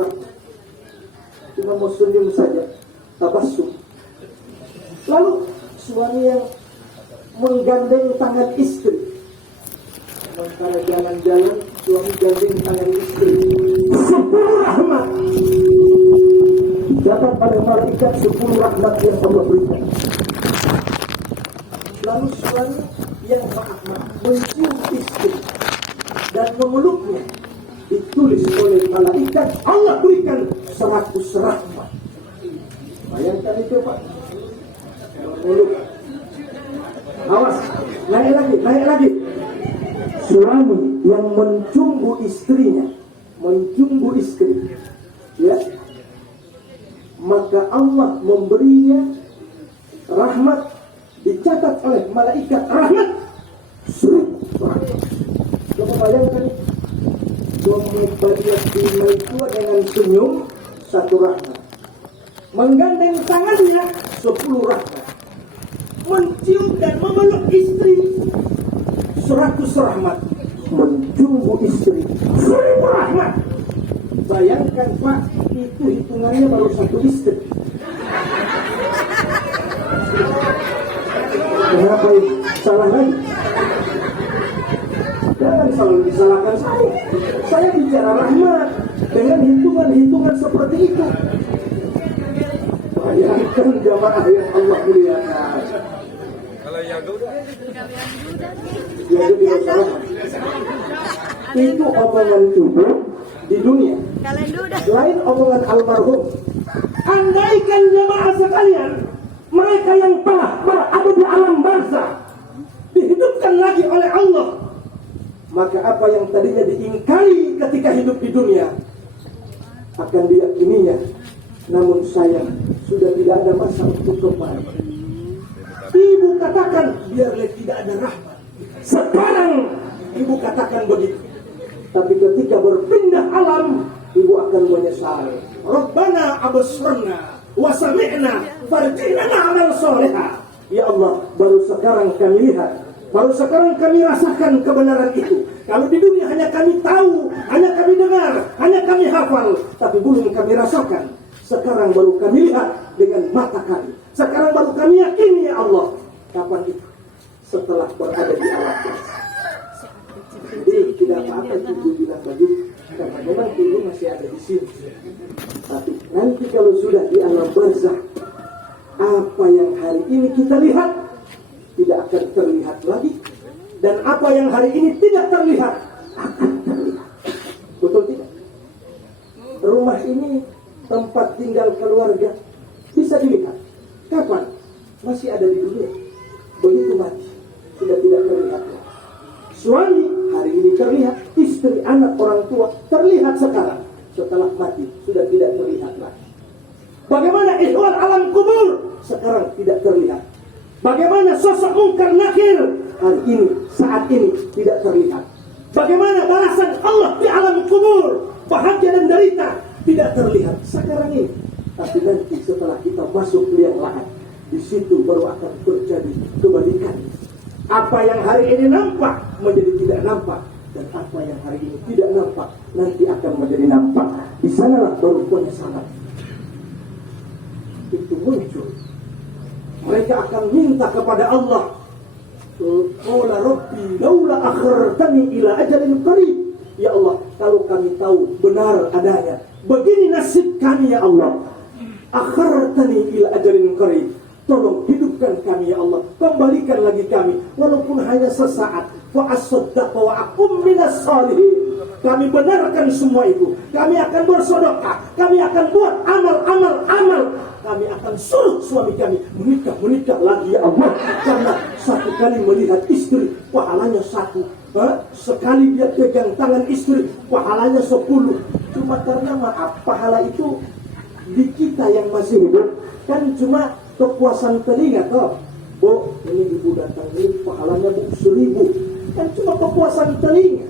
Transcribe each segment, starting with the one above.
rahmat. Cuma mau senyum saja, tabassum. Lalu suami yang menggandeng tangan istri, karena jalan-jalan suami gandeng tangan istri, 10 rahmat dapat pada malaikat, 10 rahmat yang Allah berikan. Lalu suami yang maaf mencium istri dan memeluknya, ditulis oleh malaikat, Allah berikan 100 rahmat. Bayangkan itu Pak, memeluk. Awas, naik lagi. Suami yang mencumbu istrinya, mencumbu istri, ya, maka Allah memberinya rahmat, dicatat oleh malaikat rahmat 1000 rahmat. Coba bayangkan, suami bariatina itu dengan senyum 1 rahmat, menggandeng tangannya 10 rahmat, mencium dan memeluk istri 100 rahmat, mencumbu istri 1000 rahmat. Bayangkan Pak, itu hitungannya baru 1 istri. Kenapa salah lagi? Jangan selalu disalahkan saya. Saya bicara rahmat dengan hitungan-hitungan seperti itu. Bayangkan jamaah yang Allah muliakan. Kalau yang itu omongan tubuh di dunia, lain omongan almarhum. Andaikan jamaah sekalian, mereka yang telah berada di alam barzakh dihidupkan lagi oleh Allah, maka apa yang tadinya diingkari ketika hidup di dunia akan diyakininya. Namun sayang, sudah tidak ada masa untuk kembali. Ibu katakan biarlah tidak ada rahmat. Sekarang ibu katakan begitu. Tapi ketika berpindah alam, ibu akan menyesal. Rabbana absarna wa sami'na farji'na na'mal shaliha. Ya Allah, baru sekarang kami lihat, baru sekarang kami rasakan kebenaran itu. Kalau di dunia hanya kami tahu, hanya kami dengar, hanya kami hafal, tapi belum kami rasakan. Sekarang baru kami lihat dengan mata kami. Sekarang baru kami yakini, ya Allah. Kapan itu? Setelah berada di alam barzakh. Jadi tidak apa-apa ibu bilang begitu, karena memang ibu masih ada di sini. Tapi nanti kalau sudah di alam barzakh, apa yang hari ini kita lihat tidak akan terlihat lagi, dan apa yang hari ini tidak terlihat akan terlihat. Betul tidak? Rumah ini tempat tinggal keluarga bisa dilihat. Kapan? Masih ada di dunia. Begitu mati, sudah tidak terlihat lagi. Suami hari ini terlihat, istri, anak, orang tua terlihat sekarang. Setelah mati sudah tidak terlihat lagi. Bagaimana ihwal alam kubur? Sekarang tidak terlihat. Bagaimana sosok mungkar nakir? Hari ini, saat ini tidak terlihat. Bagaimana balasan Allah di alam kubur? Bahagia dan derita tidak terlihat sekarang ini. Tapi nanti setelah kita masuk liang lahat, di situ baru akan terjadi kebalikan. Apa yang hari ini nampak menjadi tidak nampak, dan apa yang hari ini tidak nampak nanti akan menjadi nampak. Di sanalah baru penyesalan itu muncul. Mereka akan minta kepada Allah, qala rabbi laula akhartani ila ajalin qarib. Ya Allah, kalau kami tahu benar adanya begini nasib kami, ya Allah, akhartani ila ajalin qarib, tolong hidupkan kami, ya Allah, kembalikan lagi kami walaupun hanya sesaat, fa asaddaq wa akum minas salihin. Kami benarkan semua itu. Kami akan bersedekah, kami akan buat amal. Kami akan suruh suami kami menikah lagi, ya Allah. Karena satu kali melihat istri, pahalanya 1. Sekali dia pegang tangan istri, pahalanya 10. Cuma karena maaf, pahala itu di kita yang masih hidup kan cuma kepuasan telinga toh. Bu, ini ibu datang ini pahalanya 1000. Kan cuma kepuasan telinga.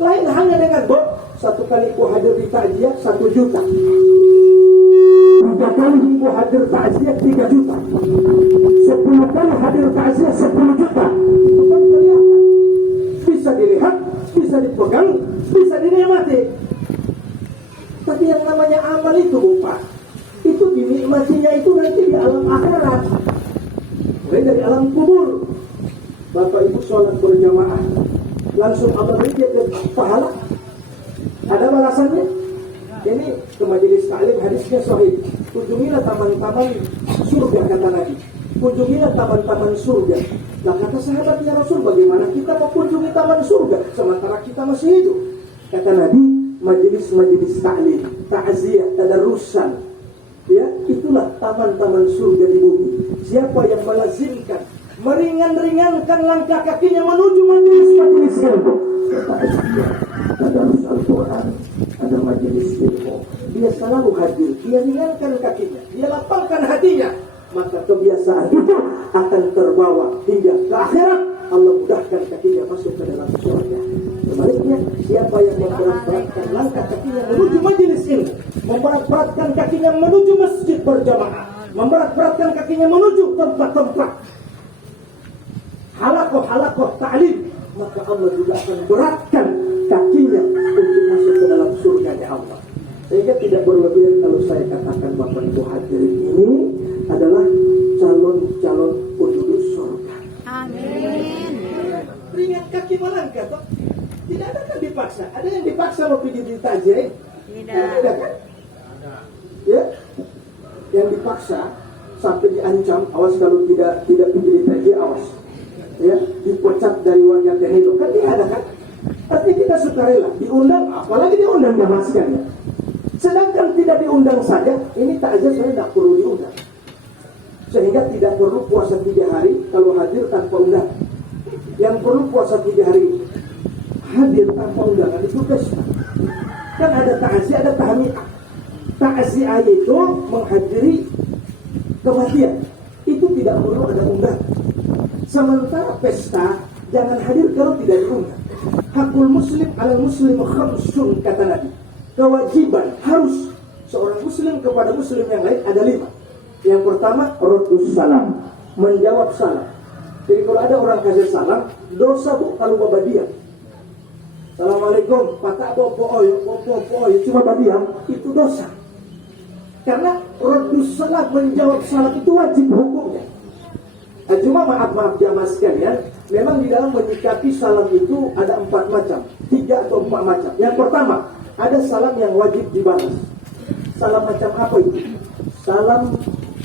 Lain halnya dengan bu, satu kali ibu hadir di takziah 1 juta. 3 kali ibu hadir takziah 3 juta. 10 kali hadir takziah 10 juta. Itu kan kelihatan. Bisa dilihat, bisa dipegang, bisa dinikmati. yang namanya amal itu Bapak, itu dinikmatinya itu nanti di alam akhirat, bukan dari alam kubur. Bapak Ibu sholat berjamaah, langsung Allah beri dia pahala, ada balasannya. Ini ke majelis taklim, hadisnya sahih. Kunjungilah taman-taman surga, kata Nabi. Kunjungilah taman-taman surga. Lah kata sahabatnya Rasul, bagaimana kita mau kunjungi taman surga sementara kita masih hidup? Kata Nabi, majelis-majelis taklim, ta'ziyah, tadarusan, ya, itulah taman-taman surga di bumi. Siapa yang melazimkan, meringan-ringankan langkah kakinya menuju majelis-majelis ilmu, tadarus Al-Quran, ada majelis ilmu, dia selalu hadir, dia ringankan kakinya, dia lapangkan hatinya, maka kebiasaan itu akan terbawa hingga ke akhirat. Allah mudahkan kakinya masuk ke dalam surga. Sebaliknya, siapa yang memberat-beratkan langkah kakinya menuju majelis ilmu, memberat-beratkan kakinya menuju masjid berjamaah, memberat-beratkan kakinya menuju tempat-tempat halakoh ta'lim, maka Allah juga akan beratkan kakinya untuk masuk ke dalam surga Allah. Sehingga tidak berlebihan kalau saya katakan Bapak Ibu hadirin ini adalah calon-calon penduduk surga. Amin. Ringan kaki melangkah toh. Tidak ada kan dipaksa. Ada yang dipaksa mau pergi di tajai? Tidak. Ada kan? Ya. Yang dipaksa sampai diancam, awas kalau tidak pergi di tajai, awas. Ya, dipecat dari warga Tehedo. Kan tidak ada kan? Tapi kita sukarela, diundang, apalagi diundang jamaskan ya. Sedangkan tidak diundang saja, ini takziah saya tidak perlu diundang. Sehingga tidak perlu puasa 3 hari kalau hadir tanpa undangan. Yang perlu puasa 3 hari hadir tanpa undangan itu pesta. Kan ada takziah, ada tahniah. Takziah itu menghadiri kematian. Itu tidak perlu ada undangan. Sementara pesta jangan hadir kalau tidak diundang. Hakul muslim alal muslim khamsun, kata Nabi. Kewajiban harus seorang muslim kepada muslim yang lain ada 5. Yang pertama, raddus salam, menjawab salam. Jadi kalau ada orang kasih salam, dosa bu kalau bapak diam. Assalamualaikum, patah popo oyo, cuma bapak diam, itu dosa. Karena raddus salam, menjawab salam itu wajib hukumnya. Nah, cuma maaf jamaah sekalian, memang di dalam menyikapi salam itu ada 4 macam, 3 atau 4 macam. Yang pertama, ada salam yang wajib dibalas. Salam macam apa itu? Salam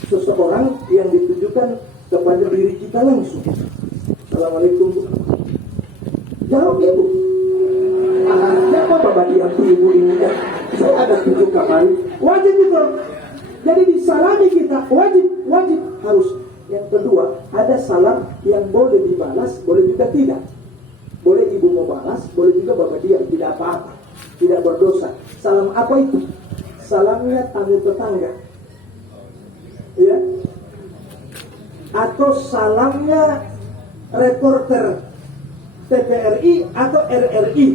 seseorang yang ditujukan kepada diri kita langsung. Assalamualaikum Bu. Jawab Ibu. Siapa bapak diam Ibu ini ya? Saya ada 7 kamar. Wajib itu. Jadi disalami kita wajib harus. Yang kedua, ada salam yang boleh dibalas, boleh juga tidak. Boleh Ibu mau balas, boleh juga bapak diam, tidak apa-apa, tidak berdosa. Salam apa itu? Salamnya tamu tetangga, ya, atau salamnya reporter TVRI atau RRI.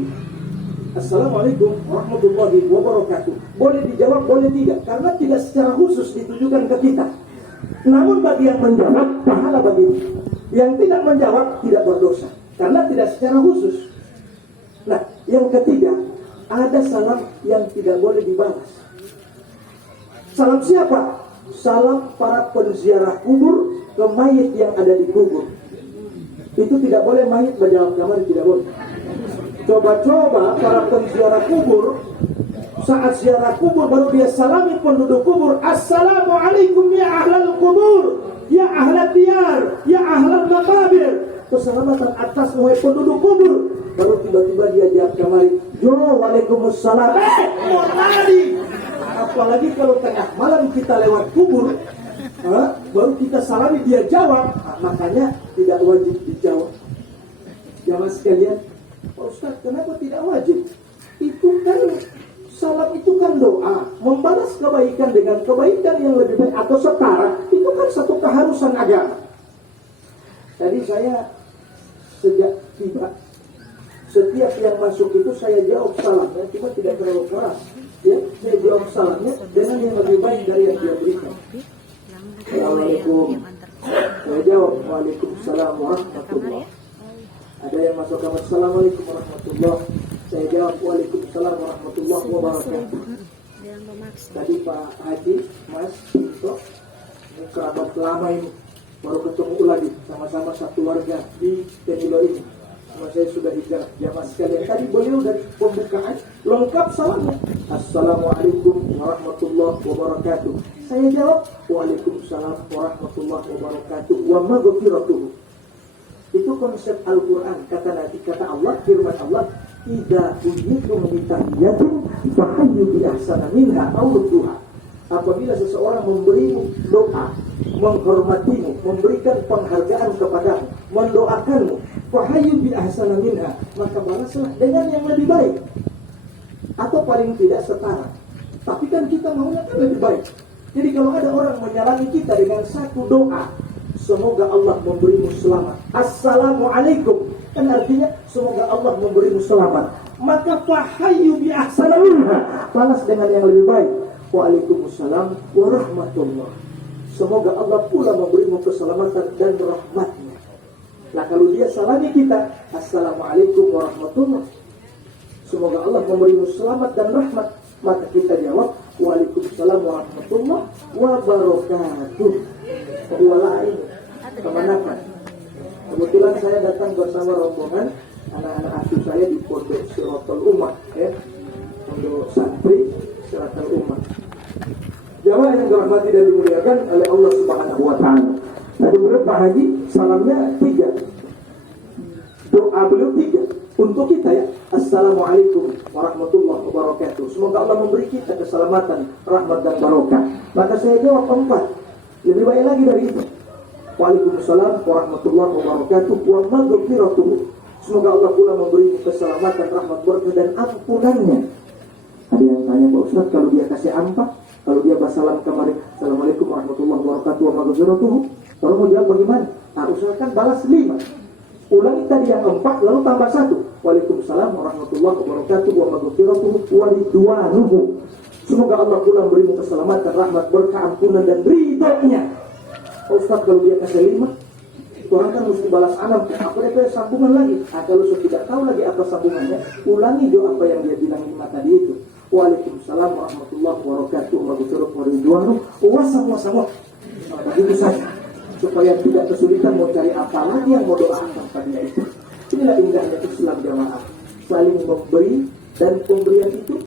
Assalamualaikum warahmatullahi wabarakatuh. Boleh dijawab, boleh tidak, karena tidak secara khusus ditujukan ke kita. Namun bagi yang menjawab, pahala bagi yang tidak menjawab tidak berdosa, karena tidak secara khusus. Nah, yang ketiga, ada salam yang tidak boleh dibalas. Salam siapa? Salam para penziarah kubur ke mayit yang ada di kubur. Itu tidak boleh, mayit berjalan kamar tidak boleh. Coba-coba para penziarah kubur, saat ziarah kubur baru dia salami penduduk kubur, assalamualaikum ya ahlal kubur, ya ahlal diyar, ya ahlal makabir, keselamatan atas wahai penduduk kubur. Baru tiba-tiba dia jawab kemari, yo waalaikumsalam. Tadi apalagi kalau tengah malam kita lewat kubur, baru kita salami dia jawab, makanya tidak wajib dijawab. Jamaah sekalian, Pak Ustaz, kenapa tidak wajib? Itu kan salam, itu kan doa, membalas kebaikan dengan kebaikan yang lebih baik atau setara, itu kan satu keharusan agama. Tadi saya sejak tiba, setiap yang masuk itu saya jawab salamnya, cuma tidak terlalu keras. Ya, saya jawab salamnya dengan yang lebih baik dari yang dia berikan. Assalamualaikum. Saya jawab waalaikumsalam warahmatullahi. Ada yang masuk Assalamualaikum warahmatullahi. Saya jawab waalaikumsalam warahmatullahi wabarakatuh. Tadi Pak Haji, Mas, Tito, ini kerabat lama ini baru ketemu lagi sama-sama satu warga di Tenilo ini. Sama saya sudah hijrah jamaah sekalian. Tadi beliau dari pembukaan lengkap salamnya. Assalamualaikum warahmatullahi wabarakatuh. Saya jawab, Waalaikumsalam warahmatullahi wabarakatuh wa maghfiratuh. Itu konsep Al-Quran. Kata Allah, firman Allah, idza uyitum bitahiyatin fahayyu bi ahsana minha aw rudduha. Apabila seseorang memberimu doa, menghormatimu, memberikan penghargaan kepadamu, mendoakanmu, fahayyu bi ahsana minha, maka balaslah dengan yang lebih baik atau paling tidak setara. Tapi kan kita maunya kan lebih baik. Jadi kalau ada orang menyalangi kita dengan satu doa, semoga Allah memberimu selamat, Assalamualaikum, kan artinya semoga Allah memberimu selamat, maka fahayyu bi ahsana minha, balas dengan yang lebih baik, Waalaikumsalam warahmatullah, semoga Allah pula memberimu keselamatan dan rahmatnya. Nah kalau dia salami kita, Assalamualaikum warahmatullah, semoga Allah memberimu selamat dan rahmat, maka kita jawab, Waalaikumsalam warahmatullah wabarakatuh. Kedua lain kemanakan. Kebetulan saya datang bersama rombongan anak-anak asuh saya di Pondok Siratul Ummah, Pondok Santri Siratul Ummah. Jamaah yang dirahmati dan dimuliakan oleh Allah Subhanahu wa taala. Tadi Pak Haji salamnya 3. Doa beliau 3 untuk kita ya. Assalamualaikum warahmatullahi wabarakatuh. Semoga Allah memberi kita keselamatan, rahmat dan barokah. Maka saya jawab 4. Lebih baik lagi dari itu. Waalaikumsalam warahmatullahi wabarakatuh wa maghfiratuh. Semoga Allah pula memberi keselamatan, rahmat, berkah dan ampunannya. Ada yang tanya, Pak Ustaz, kalau dia kasih ampak, kalau dia basalam kemarin, Assalamualaikum warahmatullahi wabarakatuh wa maghfiratuh, kalau mau jawab bagaimana? Nah, usahakan balas 5. Ulangi tadi yang 4, lalu tambah 1. Waalaikumsalam warahmatullahi wabarakatuh wa maghfiratuh wa ridwanuhu. Semoga Allah pula memberimu keselamatan, rahmat, berkah, ampunan dan ridhonya. Ustaz, kalau dia kasih 5, orang kan mesti balas 6. Apa dia sambungan lagi? Nah, kalau sudah tidak tahu lagi apa sambungannya, ulangi doa apa yang dia bilang 5 tadi itu. Waalaikumsalam warahmatullahi wabarakatuh wa ridwanuhu wa begitu saja, supaya tidak kesulitan mau cari apa lagi yang mau doakan tadinya itu. Inilah indahnya Islam jamaah, saling memberi dan pemberian itu